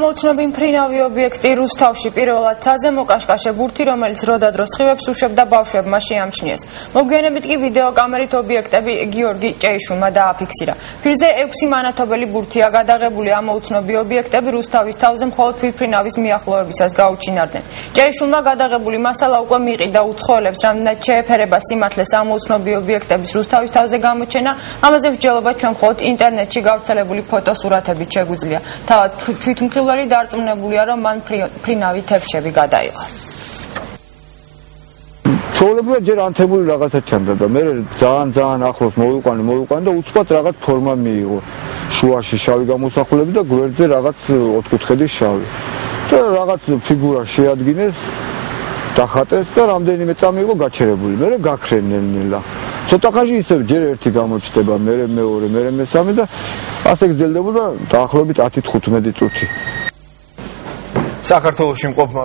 Ამოუცნობი მფრინავი ობიექტი რუსთავში პირველად ცაზე მოკაშკაშე ბურთი, რომელიც როდადროს ხივებს უშვებდა ბავშვებმა შეამჩნიეს. მოგვიანებით კი ვიდეოკამერით ობიექტები გიორგი ჭეიშვილმა დააფიქსირა. ფირზე 6 მანათობელი ბურთია გადაღებული. ამოუცნობი ობიექტები რუსთავის თავზე მხოლოდ ფირფრინავის მიახლოებისას გაუჩინარდნენ. ჭეიშვილმა გადაღებული მასალა უკვე მიყიდა უცხოელებს, რამდენად შეეფერება სიმართლეს ამოუცნობი ობიექტების რუსთავის თავზე გამოჩენა. ამაზე მსჯელობა ჩვენ მხოლოდ ინტერნეტში გავრცელებული ფოტოსურათებით შეგვიძლია. თავად თვითმხილველი დარწმუნებულია, რომ მან ფრინავი თებშები გადაიღო. ჩვეულებრივად ჯერ ანთებული რაღაცა ჩანდა და მე ძალიან ახლოს მოვიყვანე და უცბად რაღაც ფორმა მიიღო. შუაში შავი გამოსახულები და გვერდზე რაღაც ოთხკუთხედის შავი. და რაღაც ფიგურა შეადგინეს, დახატეს და რამდენიმე წამი იყო გაჩერებული. მე გაქრენელა. ცოტა ხანში ისევ ჯერ ერთი გამოჩნდება, მე მეორე, მე მესამე და ასე გრძელდებოდა დაახლოებით 10-15 წუთი. საქართველოში მყოფმა